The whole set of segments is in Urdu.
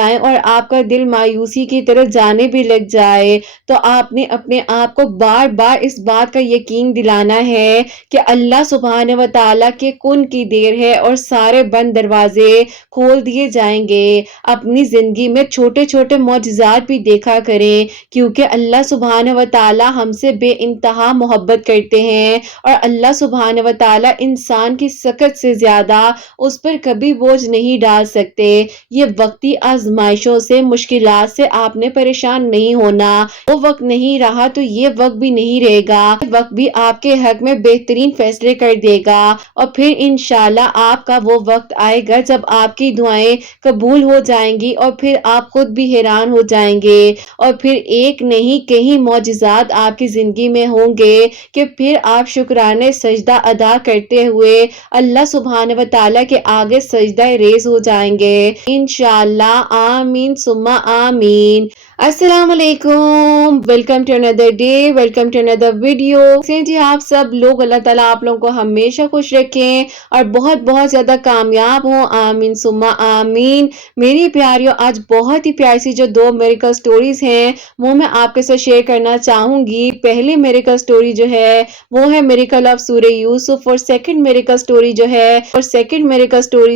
جائیں اور آپ کا دل مایوسی کی طرف جانے بھی لگ جائے، تو آپ نے اپنے آپ کو بار بار اس بات کا یقین دلانا ہے کہ اللہ سبحانہ و تعالیٰ کے کن کی دیر ہے اور سارے بند دروازے کھول دیے جائیں گے۔ اپنی زندگی میں چھوٹے چھوٹے معجزات بھی دیکھا کریں، کیونکہ اللہ سبحانہ و تعالیٰ ہم سے بے انتہا محبت کرتے ہیں، اور اللہ سبحانہ و تعالیٰ انسان کی سخت سے زیادہ اس پر کبھی بوجھ نہیں ڈال سکتے۔ یہ وقتی آزمائشوں سے، مشکلات سے آپ نے پریشان نہیں ہونا۔ وہ وقت نہیں رہا تو یہ وقت بھی نہیں رہے گا، یہ وقت بھی آپ کے حق میں بہترین فیصلے کر دے گا، اور پھر انشاءاللہ آپ کا وہ وقت آئے گا جب آپ کی دعائیں قبول ہو جائیں گی، اور پھر آپ خود بھی حیران ہو جائیں گے، اور پھر ایک نہیں کئی معجزات آپ کی زندگی میں ہوں گے کہ پھر آپ شکرانے سجدہ ادا کرتے ہوئے اللہ سبحانہ و تعالیٰ کے آگے سجدہ ریز ہو جائیں گے انشاءاللہ۔ آمین ثم آمین۔ السلام علیکم، welcome to another day, welcome to another video. جی آپ سب لوگ، اللہ تعالیٰ آپ لوگوں کو ہمیشہ خوش رکھیں اور بہت بہت زیادہ کامیاب ہوں، آمین ثم آمین۔ میری پیاریوں، آج بہت ہی پیاری سی جو 2 میریکل سٹوریز ہیں وہ میں آپ کے ساتھ شیئر کرنا چاہوں گی۔ پہلی میریکل سٹوری جو ہے وہ ہے میریکل آف سورہ یوسف، اور سیکنڈ میریکل سٹوری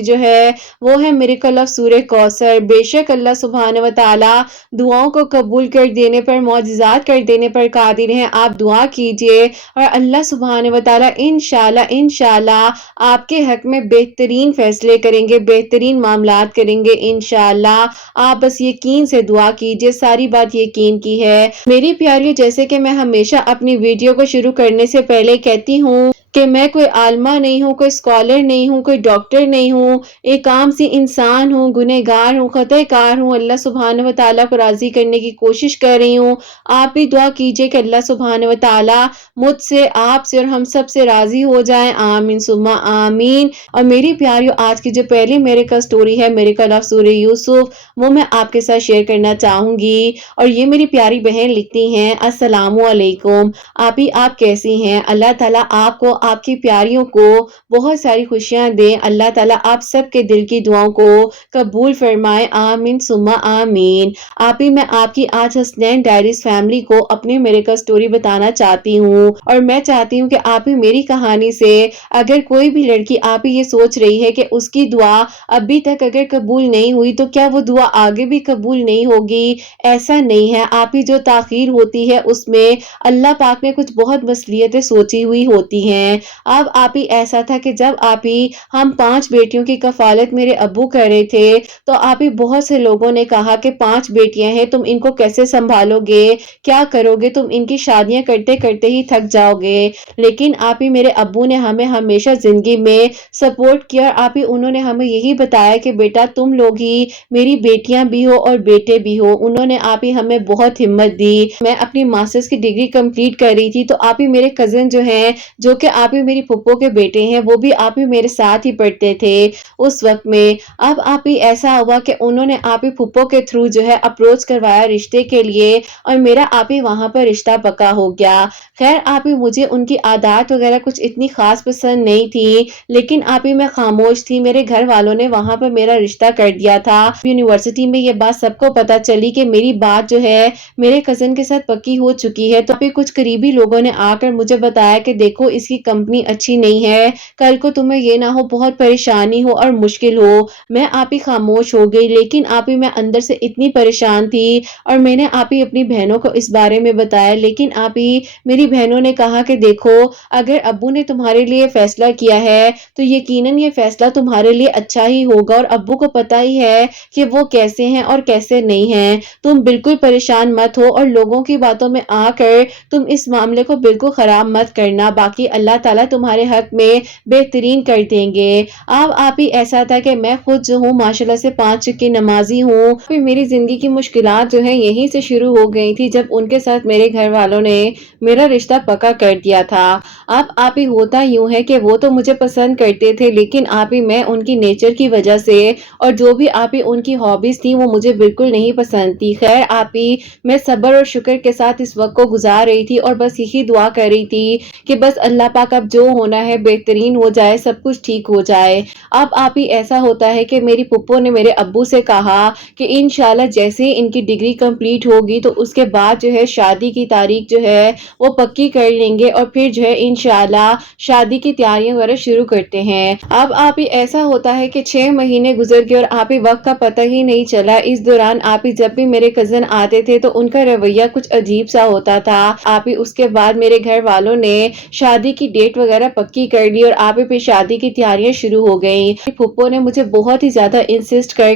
جو ہے وہ ہے میریکل آف سورہ کوثر۔ بے شک اللہ سبحانہ و تعالیٰ دعاؤں کو قبول کر دینے پر، معجزات کر دینے پر قادر ہیں۔ آپ دعا کیجئے اور اللہ سبحانہ و تعالیٰ انشاءاللہ آپ کے حق میں بہترین فیصلے کریں گے، بہترین معاملات کریں گے انشاءاللہ۔ آپ بس یقین سے دعا کیجئے، ساری بات یقین کی ہے۔ میری پیاریوں، جیسے کہ میں ہمیشہ اپنی ویڈیو کو شروع کرنے سے پہلے کہتی ہوں کہ میں کوئی عالمہ نہیں ہوں، کوئی اسکالر نہیں ہوں، کوئی ڈاکٹر نہیں ہوں، ایک عام سی انسان ہوں، گنہگار ہوں، خطا کار ہوں، اللہ سبحانہ و تعالیٰ کو راضی کرنے کی کوشش کر رہی ہوں۔ آپ بھی دعا کیجئے کہ اللہ سبحانہ و تعالیٰ مجھ سے، آپ سے اور ہم سب سے راضی ہو جائیں، آمین ثم آمین۔ اور میری پیاریوں، آج کی جو پہلی میریکل سٹوری ہے میریکل آف سورہ یوسف، وہ میں آپ کے ساتھ شیئر کرنا چاہوں گی۔ اور یہ میری پیاری بہن لکھتی ہیں، السلام علیکم آپ کیسی ہیں؟ اللہ تعالیٰ آپ کو، آپ کی پیاریوں کو بہت ساری خوشیاں دیں، اللہ تعالیٰ آپ سب کے دل کی دعاؤں کو قبول فرمائے، آمین ثم آمین۔ میں آپ کی آج حسنین ڈائریز فیملی کو اپنی میریکل سٹوری بتانا چاہتی ہوں، اور میں چاہتی ہوں کہ آپ ہی میری کہانی سے اگر کوئی بھی لڑکی آپ ہی یہ سوچ رہی ہے کہ اس کی دعا ابھی تک اگر قبول نہیں ہوئی تو کیا وہ دعا آگے بھی قبول نہیں ہوگی، ایسا نہیں ہے۔ آپ ہی جو تاخیر ہوتی ہے اس میں اللہ پاک نے کچھ بہت مصلحتیں سوچی ہوئی ہوتی ہیں۔ اب آپ ہی ایسا تھا کہ جب آپ ہی ہم 5 بیٹیوں کی کفالت میرے ابو کر رہے تھے تو آپ ہی بہت سے لوگوں نے کہا کہ 5 بیٹیاں ہیں، تم ان کو کیسے سنبھالو گے، کیا کرو گے، تم ان کی شادیاں کرتے کرتے ہی تھک جاؤ گے۔ لیکن آپ ہی میرے ابو نے ہمیں ہمیشہ زندگی میں سپورٹ کیا، آپ ہی انہوں نے ہمیں یہی بتایا کہ بیٹا تم لوگ ہی میری بیٹیاں بھی ہو اور بیٹے بھی ہو۔ انہوں نے آپ ہی ہمیں بہت ہمت دی۔ میں اپنی ماسٹرز کی ڈگری کمپلیٹ کر رہی تھی تو آپ ہی میرے کزن جو ہیں، جو کہ آپ ہی میری پھپھو کے بیٹے ہیں، وہ بھی آپ ہی میرے ساتھ ہی پڑھتے تھے اس وقت میں۔ اب آپ ہی ایسا ہوا کہ انہوں نے آپ ہی پھپھو کے تھرو جو ہے اپروچ کروایا رشتے کے لیے، اور میرا آپ ہی وہاں پر رشتہ پکا ہو گیا۔ خیر آپ ہی مجھے ان کی عادات وغیرہ کچھ اتنی خاص پسند نہیں تھی، لیکن آپ ہی میں خاموش تھی۔ میرے گھر والوں نے وہاں پر میرا رشتہ کر دیا تھا۔ یونیورسٹی میں یہ بات سب کو پتا چلی کہ میری بات جو ہے میرے کزن کے ساتھ پکی ہو چکی ہے، تو پھر کچھ قریبی لوگوں نے آ کر مجھے بتایا کہ دیکھو اس کی کمپنی اچھی نہیں ہے، کل کو تمہیں یہ نہ ہو بہت پریشانی ہو اور مشکل ہو۔ میں آپ ہی خاموش ہو گئی، لیکن آپ ہی میں اندر سے اتنی پریشان تھی، اور میں نے آپ ہی اپنی بہنوں کو اس بارے میں بتایا، لیکن آپ ہی میری بہنوں نے کہا کہ دیکھو اگر ابو نے تمہارے لیے فیصلہ کیا ہے تو یقیناً یہ فیصلہ تمہارے لیے اچھا ہی ہوگا، اور ابو کو پتا ہی ہے کہ وہ کیسے ہیں اور کیسے نہیں ہیں۔ تم بالکل پریشان مت ہو، اور لوگوں کی باتوں میں آ کر تم اس معاملے کو بالکل خراب مت کرنا، باقی اللہ تعالیٰ تمہارے حق میں بہترین کر دیں گے۔ اب آپ ہی ایسا تھا کہ میں خود جو ہوں ماشاءاللہ سے 5 کی نمازی ہوں، پھر میری زندگی کی مشکلات جو ہیں یہیں سے شروع ہو گئی تھی جب ان کے ساتھ میرے گھر والوں نے میرا رشتہ پکا کر دیا تھا۔ اب آپ ہی ہوتا یوں ہے کہ وہ تو مجھے پسند کرتے تھے، لیکن آپ ہی میں ان کی نیچر کی وجہ سے اور جو بھی آپ ہی ان کی ہابیز تھی وہ مجھے بالکل نہیں پسند تھی۔ خیر آپ ہی میں صبر اور شکر کے ساتھ اس وقت کو گزار رہی تھی، اور بس یہی دعا کر رہی تھی کہ بس اللہ پاک پاک اب جو ہونا ہے بہترین ہو جائے، سب کچھ ٹھیک ہو جائے۔ اب آپ ہی ایسا ہوتا ہے کہ میری پھپھو نے میرے ابو سے کہا کہ انشاءاللہ جیسے ان کی ڈگری کمپلیٹ ہوگی تو اس کے بعد جو ہے شادی کی تاریخ جو ہے وہ پکی کر لیں گے، اور پھر جو ہے انشاءاللہ شادی کی تیاریاں وغیرہ شروع کرتے ہیں۔ اب آپ ہی ایسا ہوتا ہے کہ 6 مہینے گزر گئے اور آپ ہی وقت کا پتہ ہی نہیں چلا۔ اس دوران آپ ہی جب بھی میرے کزن آتے تھے تو ان کا رویہ کچھ عجیب سا ہوتا تھا۔ آپ ہی اس کے بعد میرے گھر والوں نے شادی کی ڈیٹ وغیرہ پکی کر لی اور آپ ہی پھر شادی کی تیاریاں شروع ہو گئیں۔ پھپھو نے مجھے بہت ہی زیادہ انسسٹ کر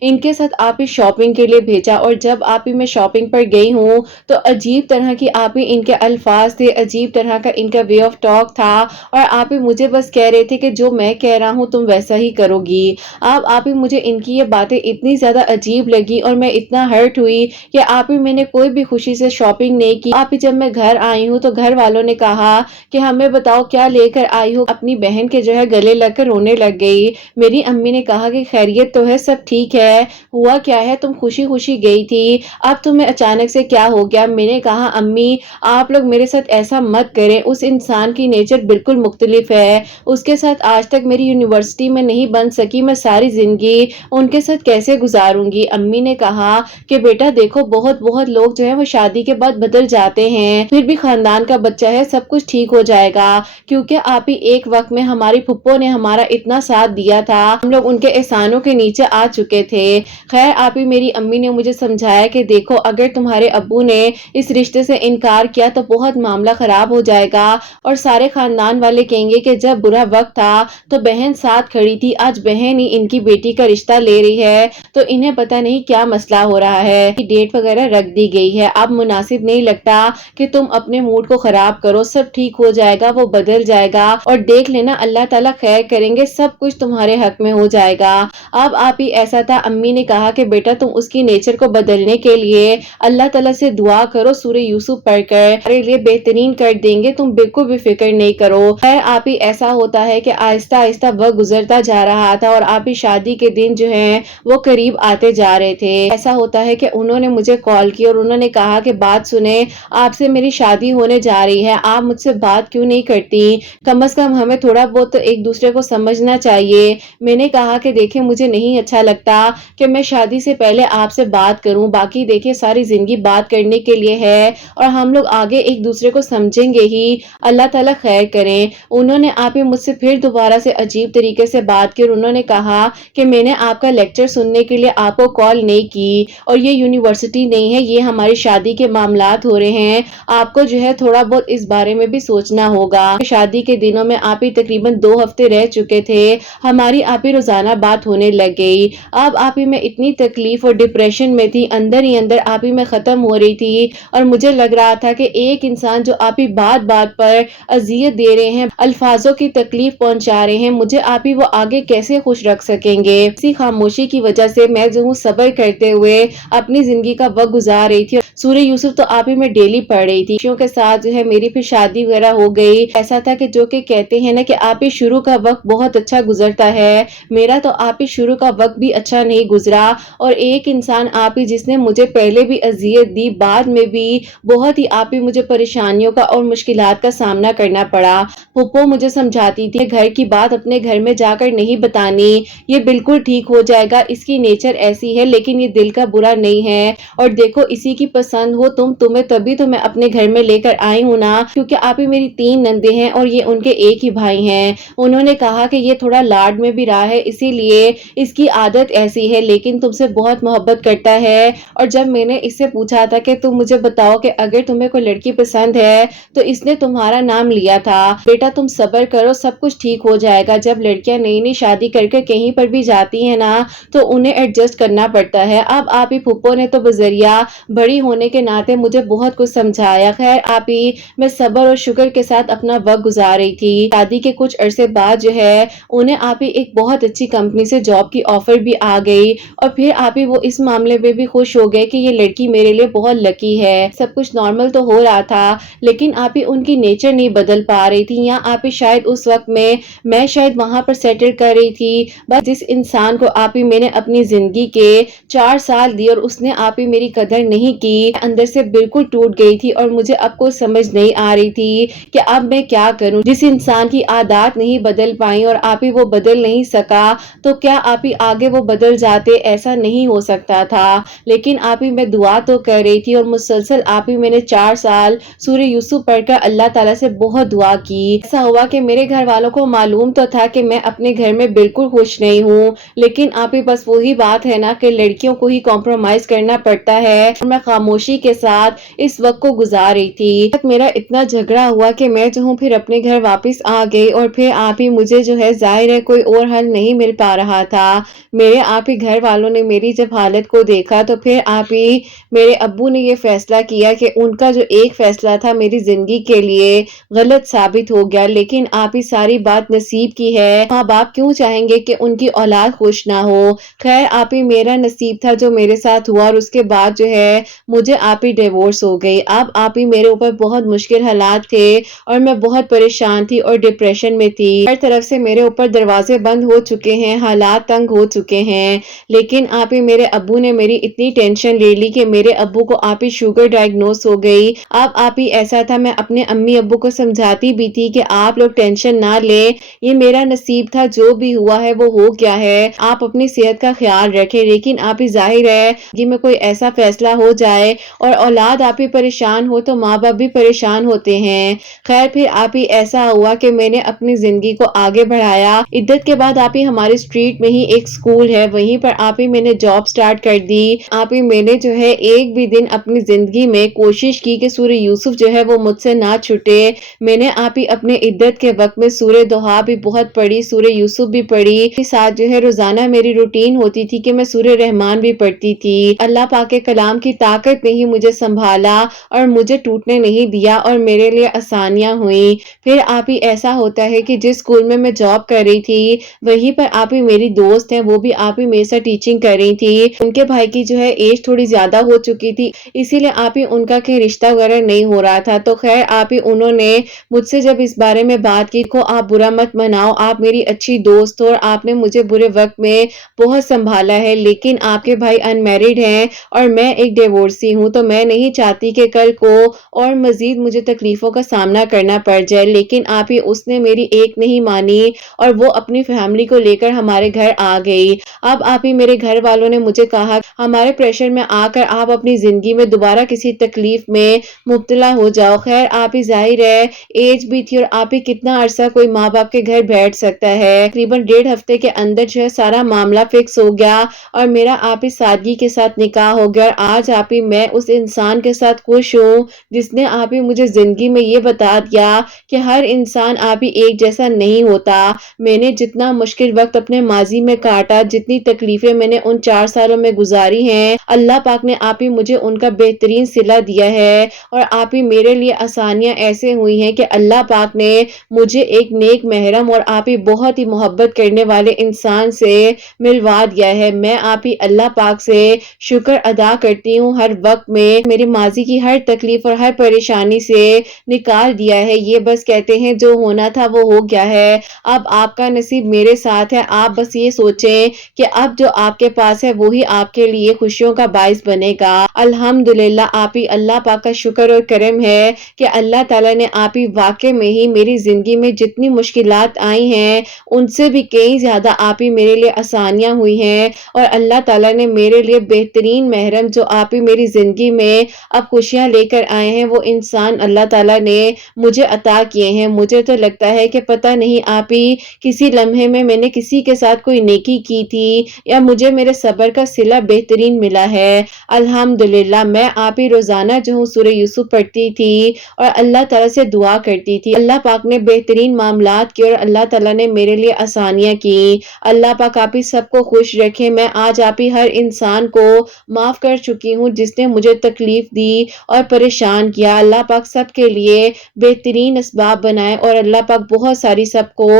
ان کے ساتھ آپ ہی شاپنگ کے لیے بھیجا، اور جب آپ ہی میں شاپنگ پر گئی ہوں تو عجیب طرح کی آپ ہی ان کے الفاظ تھے، عجیب طرح کا ان کا وے آف ٹاک تھا، اور آپ ہی مجھے بس کہہ رہے تھے کہ جو میں کہہ رہا ہوں تم ویسا ہی کرو گی۔ اب آپ ہی مجھے ان کی یہ باتیں اتنی زیادہ عجیب لگی اور میں اتنا ہرٹ ہوئی کہ آپ ہی میں نے کوئی بھی خوشی سے شاپنگ نہیں کی۔ آپ ہی جب میں گھر آئی ہوں تو گھر والوں نے کہا کہ ہمیں بتاؤ کیا لے کر آئی ہو، اپنی بہن کے جو ہے گلے لگ کر رونے لگ گئی۔ میری امی نے کہا کہ خیریت تو ہے، سب ٹھیک ہے، ہوا کیا ہے، تم خوشی خوشی گئی تھی، اب تمہیں اچانک سے کیا ہو گیا؟ میں نے کہا امی آپ لوگ میرے ساتھ ایسا مت کریں، اس انسان کی نیچر بالکل مختلف ہے، اس کے ساتھ آج تک میری یونیورسٹی میں نہیں بن سکی، میں ساری زندگی ان کے ساتھ کیسے گزاروں گی؟ امی نے کہا کہ بیٹا دیکھو بہت لوگ جو ہیں وہ شادی کے بعد بدل جاتے ہیں، پھر بھی خاندان کا بچہ ہے، سب کچھ ٹھیک ہو جائے گا، کیونکہ آپ ہی ایک وقت میں ہماری پھپھو نے ہمارا اتنا ساتھ دیا تھا، ہم لوگ ان کے احسانوں کے نیچے آ چکے تھے۔ خیر آپ ہی میری امی نے مجھے سمجھایا کہ دیکھو اگر تمہارے ابو نے اس رشتے سے انکار کیا تو بہت معاملہ خراب ہو جائے گا، اور سارے خاندان والے کہیں گے کہ جب برا وقت تھا تو بہن ساتھ کھڑی تھی، آج بہن ہی ان کی بیٹی کا رشتہ لے رہی ہے تو انہیں پتہ نہیں کیا مسئلہ ہو رہا ہے۔ ڈیٹ وغیرہ رکھ دی گئی ہے، اب مناسب نہیں لگتا کہ تم اپنے موڈ کو خراب کرو، سب ٹھیک ہو جائے گا، وہ بدل جائے گا، اور دیکھ لینا اللہ تعالیٰ خیر کریں گے، سب کچھ تمہارے حق میں ہو جائے گا۔ اب آپ ہی ایسا تھا، امی نے کہا کہ بیٹا تم اس کی نیچر کو بدلنے کے لیے اللہ تعالیٰ سے دعا کرو، سورہ یوسف پڑھ کر تمہارے لیے بہترین کر دیں گے، تم بالکل بھی فکر نہیں کرو۔ خیر آپ ہی ایسا ہوتا ہے کہ آہستہ آہستہ وقت گزرتا جا رہا تھا اور آپ ہی شادی کے دن جو ہیں وہ قریب آتے جا رہے تھے۔ ایسا ہوتا ہے کہ انہوں نے مجھے کال کی اور انہوں نے کہا کہ بات سنیں، آپ سے میری شادی ہونے جا رہی ہے، آپ مجھ سے بات کیوں نہیں کرتی؟ کم از کم ہمیں تھوڑا بہت ایک دوسرے کو سمجھنا چاہیے۔ میں نے کہا کہ دیکھیں مجھے نہیں اچھا لگتا کہ میں شادی سے پہلے آپ سے بات کروں، باقی دیکھیں ساری زندگی بات کرنے کے لیے ہے اور ہم لوگ آگے ایک دوسرے کو سمجھیں گے ہی، اللہ تعالیٰ خیر کریں۔ انہوں نے آپ ہی مجھ سے پھر دوبارہ سے عجیب طریقے سے بات کی اور انہوں نے کہا کہ میں نے آپ کا لیکچر سننے کے لیے آپ کو کال نہیں کی، اور یہ یونیورسٹی نہیں ہے، یہ ہماری شادی کے معاملات ہو رہے ہیں، آپ کو جو ہے تھوڑا بہت اس بارے میں بھی سوچنا ہوگا۔ شادی کے دنوں میں آپ ہی تقریباً 2 ہفتے رہ چکے تھے، ہماری آپ ہی روزانہ بات ہونے لگ گئی۔ اب آپ ہی میں اتنی تکلیف اور ڈپریشن میں تھی، اندر ہی اندر آپ ہی میں ختم ہو رہی تھی، اور مجھے لگ رہا تھا کہ ایک انسان جو آپ ہی بات بات پر اذیت دے رہے ہیں، الفاظوں کی تکلیف پہنچا رہے ہیں، مجھے آپ ہی وہ آگے کیسے خوش رکھ سکیں گے؟ اسی خاموشی کی وجہ سے میں جو ہوں صبر کرتے ہوئے اپنی زندگی کا وقت گزار رہی تھی۔ سورہ یوسف تو آپ ہی میں ڈیلی پڑھ رہی تھی، خوشیوں کے ساتھ جو ہے میری پھر شادی وغیرہ ہو گئی۔ ایسا تھا کہ جو کہ کہتے ہیں نا کہ آپ ہی شروع کا وقت بہت اچھا گزرتا ہے، میرا تو آپ ہی شروع کا وقت بھی اچھا نہیں گزرا، اور ایک انسان آپ ہی جس نے مجھے پہلے بھی اذیت دی، بعد میں بھی بہت ہی آپ ہی مجھے پریشانیوں کا اور مشکلات کا سامنا کرنا پڑا۔ پھپھو مجھے سمجھاتی تھی گھر کی بات اپنے گھر میں جا کر نہیں بتانی، یہ بالکل ٹھیک ہو جائے گا، اس کی نیچر ایسی ہے لیکن یہ دل کا برا نہیں ہے، اور دیکھو اسی کی پسند ہو تمہیں تبھی تو میں اپنے گھر میں لے کر آئی ہوں نا، کیونکہ آپ ہی میری 3 نندے ہیں اور یہ ان کے ایک ہی بھائی ہیں۔ انہوں نے کہا کہ یہ تھوڑا لاڈ میں بھی رہا ہے، اسی لیے اس کی عادت ایسی ہے، لیکن تم سے بہت محبت کرتا ہے۔ اور جب میں نے اس سے پوچھا تھا کہ تم مجھے بتاؤ کہ اگر تمہیں کوئی لڑکی پسند ہے تو اس نے تمہارا نام لیا تھا، بیٹا تم صبر کرو، سب کچھ ٹھیک ہو جائے گا۔ جب لڑکیاں نئی نئی شادی کر کے کہیں پر بھی جاتی ہیں نا تو انہیں ایڈجسٹ کرنا پڑتا ہے۔ اب آپ ہی پھپھو نے تو بذریعہ بڑی ہونے کے ناطے مجھے بہت کچھ سمجھایا۔ خیر آپ ہی میں صبر اور شکر کے ساتھ اپنا وقت گزار رہی تھی۔ شادی کے کچھ عرصے بعد جو ہے انہیں آپ ہی ایک بہت اچھی کمپنی سے جاب کی آفر بھی آ گئی، اور پھر آپ ہی وہ اس معاملے میں بھی خوش ہو گئے کہ یہ لڑکی میرے لیے بہت لکی ہے۔ سب کچھ نارمل تو ہو رہا تھا لیکن آپ ہی ان کی نیچر نہیں بدل پا رہی تھی، یا آپ ہی شاید اس وقت میں شاید وہاں پر سیٹل کر رہی تھی، بس جس انسان کو آپ ہی میں نے اپنی زندگی کے 4 سال دی اور اس نے آپ ہی میری قدر نہیں کی، اندر سے بالکل ٹوٹ گئی تھی، اور مجھے اب کوئی سمجھ نہیں آ رہی تھی کہ اب اب میں کیا کروں؟ جس انسان کی عادات نہیں بدل پائیں اور آپ ہی وہ بدل نہیں سکا تو کیا آپ ہی آگے وہ بدل جاتے؟ ایسا نہیں ہو سکتا تھا، لیکن آپ ہی میں دعا تو کر رہی تھی اور مسلسل آپ ہی میں نے 4 سال سورہ یوسف پڑھ کر اللہ تعالیٰ سے بہت دعا کی۔ ایسا ہوا کہ میرے گھر والوں کو معلوم تو تھا کہ میں اپنے گھر میں بالکل خوش نہیں ہوں، لیکن آپ ہی بس وہی بات ہے نا کہ لڑکیوں کو ہی کمپرومائز کرنا پڑتا ہے، اور میں خاموشی کے ساتھ اس وقت کو گزار رہی تھی۔ میرا اتنا جھگڑا ہوا کہ میں جو ہوں پھر اپنے گھر واپس آ گئی، اور پھر آپ ہی مجھے جو ہے ظاہر ہے کوئی اور حل نہیں مل پا رہا تھا۔ میرے آپ ہی گھر والوں نے میری جب حالت کو دیکھا تو پھر آپ ہی میرے ابو نے یہ فیصلہ کیا کہ ان کا جو ایک فیصلہ تھا میری زندگی کے لیے غلط ثابت ہو گیا، لیکن آپ ہی ساری بات نصیب کی ہے، ماں باپ کیوں چاہیں گے کہ ان کی اولاد خوش نہ ہو؟ خیر آپ ہی میرا نصیب تھا جو میرے ساتھ ہوا، اور اس کے بعد جو ہے مجھے آپ ہی ڈیورس ہو گئی۔ اب آپ ہی میرے اوپر بہت مشکل حالات تھے اور میں بہت پریشان تھی اور ڈپریشن میں تھی، ہر طرف سے میرے اوپر دروازے بند ہو چکے ہیں، حالات تنگ ہو چکے ہیں، لیکن آپ ہی میرے ابو نے میری اتنی ٹینشن لے لی کہ میرے ابو کو آپ ہی شوگر ڈائگنوز ہو گئی۔ اب آپ ہی ایسا تھا میں اپنے امی ابو کو سمجھاتی بھی تھی کہ آپ لوگ ٹینشن نہ لیں، یہ میرا نصیب تھا، جو بھی ہوا ہے وہ ہو گیا ہے، آپ اپنی صحت کا خیال رکھیں، لیکن آپ ہی ظاہر ہے کہ میں کوئی ایسا فیصلہ ہو جائے اور اولاد آپ ہی پریشان ہو تو ماں باپ بھی پریشان ہوتے ہیں۔ خیر پھر آپ ہی ایسا ہوا کہ میں نے اپنی زندگی کو آگے بڑھایا، عدت کے بعد آپ ہی ہمارے اسٹریٹ میں ہی ایک اسکول ہے، وہیں پر آپ ہی میں نے جاب سٹارٹ کر دی۔ آپ ہی میں نے جو ہے ایک بھی دن اپنی زندگی میں کوشش کی کہ سورہ یوسف جو ہے وہ مجھ سے نہ چھٹے، میں نے آپ ہی اپنے عدت کے وقت میں سورہ دوحہ بھی بہت پڑھی، سورہ یوسف بھی پڑھی، کے ساتھ جو ہے روزانہ میری روٹین ہوتی تھی کہ میں سورہ رحمان بھی پڑھتی تھی۔ اللہ پاک کے کلام کی طاقت نے ہی مجھے سنبھالا اور مجھے ٹوٹنے نہیں دیا اور میرے لیے آسانیاں ہوئیں۔ پھر آپ ہی ایسا ہوتا ہے کہ جس اسکول میں میں جاب کر رہی تھی وہیں پر آپ ہی میری دوست ہیں، وہ بھی آپ ہی میرے ساتھ ٹیچنگ کر رہی تھی، ان کے بھائی کی جو ہے ایج تھوڑی زیادہ ہو چکی تھی، اسی لیے آپ ہی ان کا کہ رشتہ وغیرہ نہیں ہو رہا تھا، تو خیر آپ ہی انہوں نے مجھ سے جب اس بارے میں بات کی کو آپ برا مت مناؤ، آپ میری اچھی دوست ہو اور آپ نے مجھے برے وقت میں بہت سنبھالا ہے، لیکن آپ کے بھائی ان میرڈ ہیں اور میں ایک ڈیورسی ہوں، تو میں نہیں چاہتی کہ کل کو اور مزید مجھے تکلیفوں کا سامنا کرنا پڑ جائے، لیکن آپ ہی اس نے میری ایک نہیں مانی اور وہ اپنی فیملی کو لے کر ہمارے گھر آ گئی۔ اب آپ ہی میرے گھر والوں نے مجھے کہا ہمارے پریشر میں آ کر آپ اپنی زندگی میں دوبارہ کسی تکلیف میں مبتلا ہو جاؤ۔ خیر آپ ہی ظاہر ہے ایج بھی تھی اور آپ ہی کتنا عرصہ کوئی ماں باپ کے گھر بیٹھ سکتا ہے، تقریباً 1.5 ہفتے کے اندر جو ہے سارا معاملہ فکس ہو گیا اور میرا آپ ہی سادگی کے ساتھ نکاح ہو گیا، اور آج آپ ہی میں اس انسان کے ساتھ خوش ہوں جس نے آپ ہی مجھے زندگی میں یہ بتا دیا کہ ہر انسان آپ ہی ایک جیسا نہیں ہوتا۔ میں نے جتنا مشکل وقت اپنے ماضی میں کاٹا، جتنی تکلیفیں میں نے ان 4 سالوں میں گزاری ہیں، اللہ پاک نے آپ ہی مجھے ان کا بہترین صلہ دیا ہے، اور آپ ہی میرے لیے آسانیاں ایسے ہوئی ہیں کہ اللہ پاک نے مجھے ایک نیک محرم اور آپ ہی بہت ہی محبت کرنے والے انسان سے ملوا دیا ہے۔ میں آپ ہی اللہ پاک سے شکر ادا کرتی ہوں، ہر وقت میں میرے ماضی کی ہر تکلیف اور ہر پریشانی سے نکال دیا ہے۔ یہ بس کہتے ہیں جو ہونا تھا وہ ہو گیا ہے، اب آپ کا نصیب میرے ساتھ ہے، آپ بس یہ سوچیں کہ اب جو آپ کے پاس ہے وہی آپ کے لیے خوشیوں کا باعث بنے گا۔ الحمدللہ آپ ہی اللہ پاک کا شکر اور کرم ہے کہ اللہ تعالیٰ نے آپ ہی واقع میں ہی میری زندگی میں جتنی مشکلات آئی ہیں ان سے بھی کئی زیادہ آپ ہی میرے لیے آسانیاں ہوئی ہیں، اور اللہ تعالیٰ نے میرے لیے بہترین محرم جو آپ ہی میری زندگی میں اب خوشیاں لے کر آئے ہیں وہ انسان اللہ تعالیٰ نے مجھے عطا کیے ہیں۔ مجھے تو لگتا ہے کہ پتہ نہیں آپ ہی کسی لمحے میں نے کسی کے ساتھ کوئی نیکی کی تھی یا مجھے میرے صبر کا صلہ بہترین ملا ہے۔ الحمدللہ میں آپ ہی روزانہ جو ہوں سورہ یوسف پڑھتی تھی اور اللہ تعالیٰ سے دعا کرتی تھی، اللہ پاک نے بہترین معاملات کیے اور اللہ تعالیٰ نے میرے لیے آسانیاں کی۔ اللہ پاک آپ ہی سب کو خوش رکھے۔ میں آج آپ ہی ہر انسان کو معاف کر چکی ہوں جس نے مجھے تکلیف دی اور پریشان کیا، اللہ پاک سب کے لیے بہترین اسباب بنائے اور اللہ پاک بہت ساری سب کو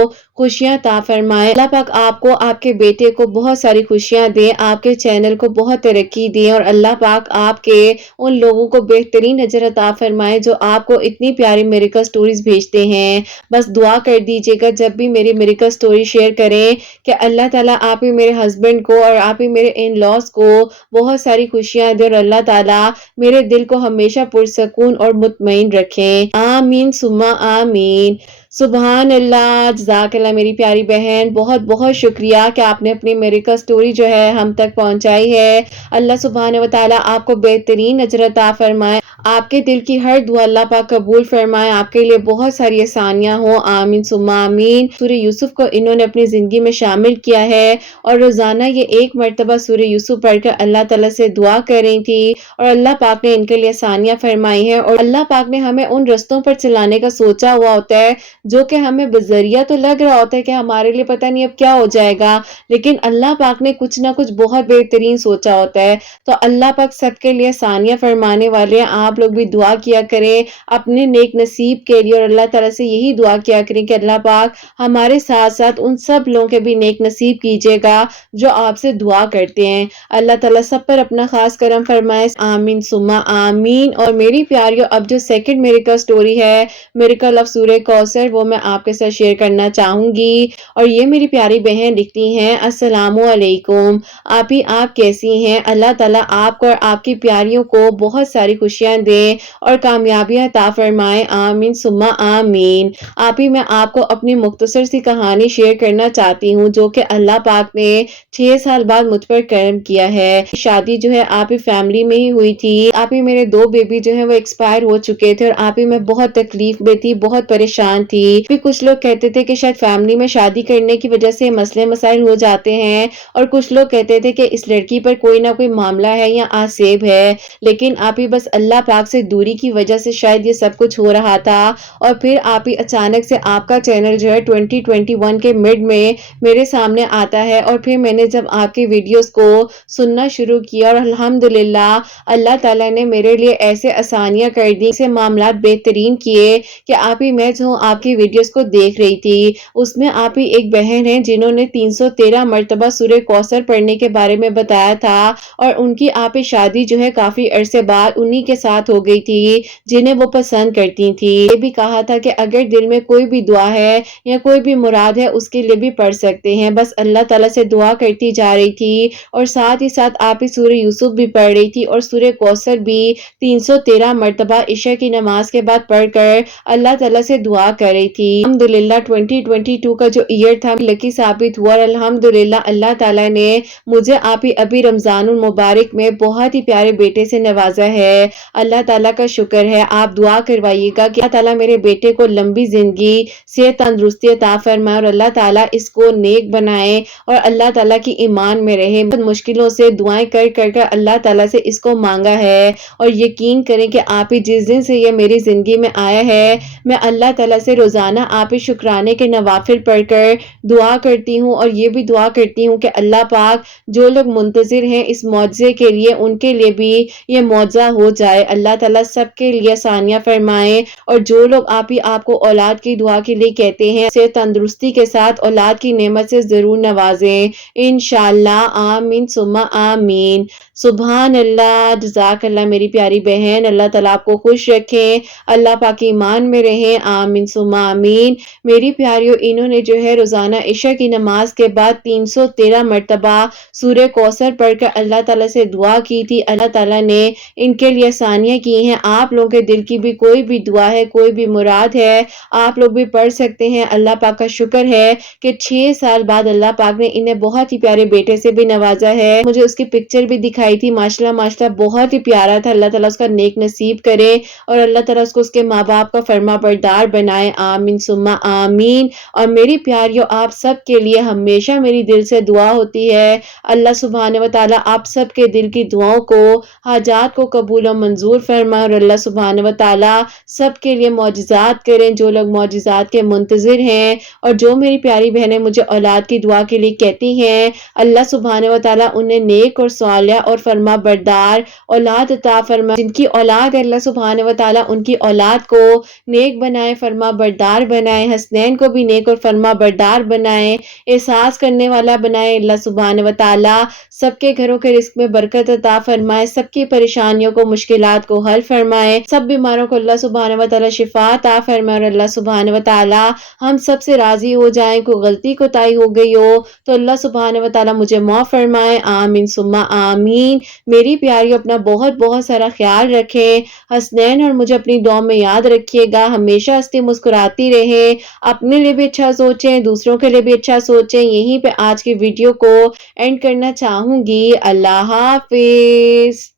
خوشیاں عطا فرمائے۔ اللہ پاک آپ کو، آپ کے بیٹے کو بہت ساری خوشیاں دے، آپ کے چینل کو بہت ترقی دے، اور اللہ پاک آپ کے ان لوگوں کو بہترین اجر عطا فرمائے جو آپ کو اتنی پیاری میریکل سٹوریز بھیجتے ہیں۔ بس دعا کر دیجیے گا جب بھی میری میریکل سٹوری شیئر کریں کہ اللہ تعالیٰ آپ ہی میرے ہسبینڈ کو اور آپ ہی میرے ان لاز کو بہت ساری خوشیاں دے، اور اللہ تعالیٰ میرے دل کو ہمیشہ پرسکون اور مطمئن رکھیں۔ آمین ثم آمین۔ سبحان اللہ، جزاک اللہ میری پیاری بہن، بہت بہت شکریہ کہ آپ نے اپنی میریکل سٹوری جو ہے ہم تک پہنچائی ہے۔ اللہ سبحانہ و تعالیٰ آپ کو بہترین اجر عطا فرمائے، آپ کے دل کی ہر دعا اللہ پاک قبول فرمائے، آپ کے لیے بہت ساری آسانیاں ہوں۔ آمین ثم آمین۔ سورہ یوسف کو انہوں نے اپنی زندگی میں شامل کیا ہے، اور روزانہ یہ ایک مرتبہ سورہ یوسف پڑھ کر اللہ تعالیٰ سے دعا کر رہی تھی، اور اللہ پاک نے ان کے لیے آسانیاں فرمائی ہیں۔ اور اللہ پاک نے ہمیں ان رستوں پر چلانے کا سوچا ہوا ہوتا ہے جو کہ ہمیں بذریعہ تو لگ رہا ہوتا ہے کہ ہمارے لیے پتہ نہیں اب کیا ہو جائے گا، لیکن اللہ پاک نے کچھ نہ کچھ بہت بہترین سوچا ہوتا ہے۔ تو اللہ پاک سب کے لیے آسانیاں فرمانے والے ہیں۔ آپ لوگ بھی دعا کیا کریں اپنے نیک نصیب کے لیے، اور اللہ تعالیٰ سے یہی دعا کیا کریں کہ اللہ پاک ہمارے ساتھ ساتھ ان سب لوگوں کے بھی نیک نصیب کیجیے گا جو آپ سے دعا کرتے ہیں۔ اللہ تعالیٰ سب پر اپنا خاص کرم فرمائے۔ آمین ثم آمین۔ اور میری پیاریوں، اب جو سیکنڈ میریکل سٹوری ہے، میریکل آف سورہ کوثر، وہ میں آپ کے ساتھ شیئر کرنا چاہوں گی۔ اور یہ میری پیاری بہن لکھتی ہیں، السلام علیکم آپ کیسی ہیں؟ اللہ تعالیٰ آپ کو اور آپ کی پیاریوں کو بہت ساری خوشیاں دیں اور کامیابیاں عطا فرمائے۔ آمین ثم آمین۔ میں آپ کو اپنی مختصر سی کہانی شیئر کرنا چاہتی ہوں جو کہ اللہ پاک نے 6 سال بعد مجھ پر کرم کیا ہے۔ شادی جو ہے آپ ہی فیملی میں ہی ہوئی تھی۔ آپ ہی میرے 2 بیبی جو ہیں وہ ایکسپائر ہو چکے تھے، اور آپ ہی میں بہت تکلیف میں تھی، بہت پریشان تھی۔ پھر کچھ لوگ کہتے تھے کہ شاید فیملی میں شادی کرنے کی وجہ سے مسئلے مسائل ہو جاتے ہیں، اور کچھ لوگ کہتے تھے کہ اس لڑکی پر کوئی نہ کوئی معاملہ ہے یا آسیب ہے، لیکن آپ ہی بس اللہ پاک سے دوری کی وجہ سے شاید یہ سب کچھ ہو رہا تھا۔ اور پھر آپ ہی اچانک سے آپ کا چینل جو ہے 2021 کے مڈ میں میرے سامنے آتا ہے، اور پھر میں نے جب آپ کی ویڈیوز کو سننا شروع کیا، اور الحمدللہ اللہ تعالیٰ نے میرے لیے ایسے آسانیاں کر دی، ایسے معاملات بہترین کیے کہ آپ ہی میں جو آپ کی ویڈیوز کو دیکھ رہی تھی، اس میں آپ ہی ایک بہن ہیں جنہوں نے 313 مرتبہ سورہ کوثر پڑھنے کے بارے میں بتایا تھا، اور ان کی آپ ہی شادی جو ہے کافی عرصے بعد انہی کے ساتھ ہو گئی تھی جنہیں وہ پسند کرتی تھی۔ یہ بھی کہا تھا کہ اگر دل میں کوئی بھی دعا ہے یا کوئی بھی مراد ہے اس کے لیے بھی پڑھ سکتے ہیں۔ بس اللہ تعالیٰ سے دعا کرتی جا رہی تھی، اور ساتھ ہی ساتھ آپ ہی سورہ یوسف بھی پڑھ رہی تھی، اور سورہ کوثر بھی 313 مرتبہ عشاء کی نماز کے بعد پڑھ کر اللہ تعالیٰ سے دعا کر رہی تھی۔ الحمدللہ 2022 کا جو ایئر تھا لکی ثابت ہوا، اور الحمدللہ اللہ تعالیٰ نے مجھے آپ ہی ابھی رمضان المبارک میں بہت ہی پیارے بیٹے سے نوازا ہے۔ اللہ تعالیٰ کا شکر ہے۔ آپ دعا کروائیے گا کہ اللہ تعالیٰ میرے بیٹے کو لمبی زندگی، صحت، تندرستی عطا فرمائے، اور اللہ تعالیٰ اس کو نیک بنائے، اور اللہ تعالیٰ کی ایمان میں رہے۔ بہت مشکلوں سے دعائیں کر اللہ تعالیٰ سے اس کو مانگا ہے، اور یقین کریں کہ آپ ہی جس دن سے یہ میری زندگی میں آیا ہے، میں اللہ تعالیٰ سے روزانہ آپ ہی شکرانے کے نوافل پڑھ کر دعا کرتی ہوں، اور یہ بھی دعا کرتی ہوں کہ اللہ پاک جو لوگ منتظر ہیں اس معجزے کے لیے، ان کے لیے بھی یہ معجزہ ہو جائے۔ اللہ تعالیٰ سب کے لیے آسانیاں فرمائے، اور جو لوگ آپ کو اولاد کی دعا کے لیے کہتے ہیں، اسے تندرستی کے ساتھ اولاد کی نعمت سے ضرور نوازیں انشاءاللہ۔ آمین ثم آمین۔ سبحان اللہ، جزاک اللہ میری پیاری بہن، اللہ تعالیٰ آپ کو خوش رکھیں، اللہ پاک ایمان میں رہیں۔ آمین ثم آمین۔ میری پیاریوں، انہوں نے جو ہے روزانہ عشاء کی نماز کے بعد 313 مرتبہ سورہ کوثر پڑھ کر اللہ تعالیٰ سے دعا کی تھی۔ اللہ تعالیٰ نے ان کے لیے آسانیاں کی ہیں۔ آپ لوگوں کے دل کی بھی کوئی بھی دعا ہے، کوئی بھی مراد ہے، آپ لوگ بھی پڑھ سکتے ہیں۔ اللہ پاک کا شکر ہے کہ 6 سال بعد اللہ پاک نے انہیں بہت ہی پیارے بیٹے سے بھی نوازا ہے۔ مجھے اس کی پکچر بھی دکھائی تھی، ماشاءاللہ ماشاءاللہ بہت ہی پیارا تھا۔ اللہ تعالیٰ اس کا نیک نصیب کرے، اور اللہ تعالیٰ اس کو اس کے ماں باپ کا فرما بردار بنائے۔ آمین ثم آمین۔ اور میری پیاریوں، آپ سب کے لیے ہمیشہ میری دل سے دعا ہوتی ہے، اللہ سبحانہ و تعالیٰ آپ سب کے دل کی دعاؤں کو، حاجات کو قبول و منظور فرمائے، اور اللہ سبحانہ و تعالیٰ سب کے لیے معجزات کریں جو لوگ معجزات کے منتظر ہیں۔ اور جو میری پیاری بہنیں مجھے اولاد کی دعا کے لیے کہتی ہیں، اللہ سبحانہ و تعالیٰ انہیں نیک اور صالح اور فرما بردار اولاد عطا فرما، جن کی اولاد ہے اللہ سبحانہ و تعالیٰ ان کی اولاد کو نیک بنائے، فرما بردار بنائے، حسنین کو بھی نیک اور فرما بردار بنائے، احساس کرنے والا بنائے اللہ سبحانہ و تعالیٰ، سب کے گھروں کے رزق میں برکت عطا فرمائے، سب کی پریشانیوں کو مشکلات کو حل فرمائے، سب بیماروں کو اللہ سبحانہ و تعالیٰ شفا عطا فرمائے، اور اللہ سبحانہ و تعالیٰ ہم سب سے راضی ہو جائیں، کوئی غلطی کوتاہی ہو گئی ہو تو اللہ سبحانہ و تعالیٰ مجھے معاف فرمائے، آمین ثم آمین۔ میری پیاریوں اپنا بہت بہت سارا خیال رکھیں، حسنین اور مجھے اپنی دعا میں یاد رکھیے گا، ہمیشہ ہنستی مسکراتی رہیں، اپنے لیے بھی اچھا سوچیں، دوسروں کے لیے بھی اچھا سوچیں۔ یہیں پہ آج کی ویڈیو کو اینڈ کرنا چاہوں گی۔ اللہ حافظ۔